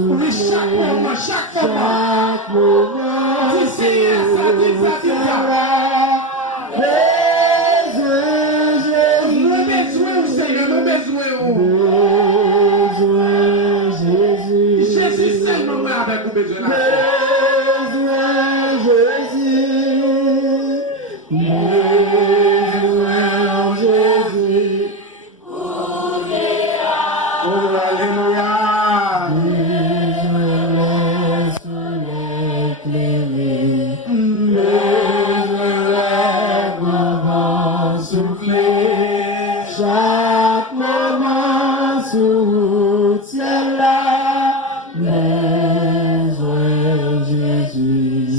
Oui, chaque moment. D'ici à ça, le besoin au Seigneur, le besoin au Jésus seulement avec vous besoin là. Chaque moment soutient la maison Jésus.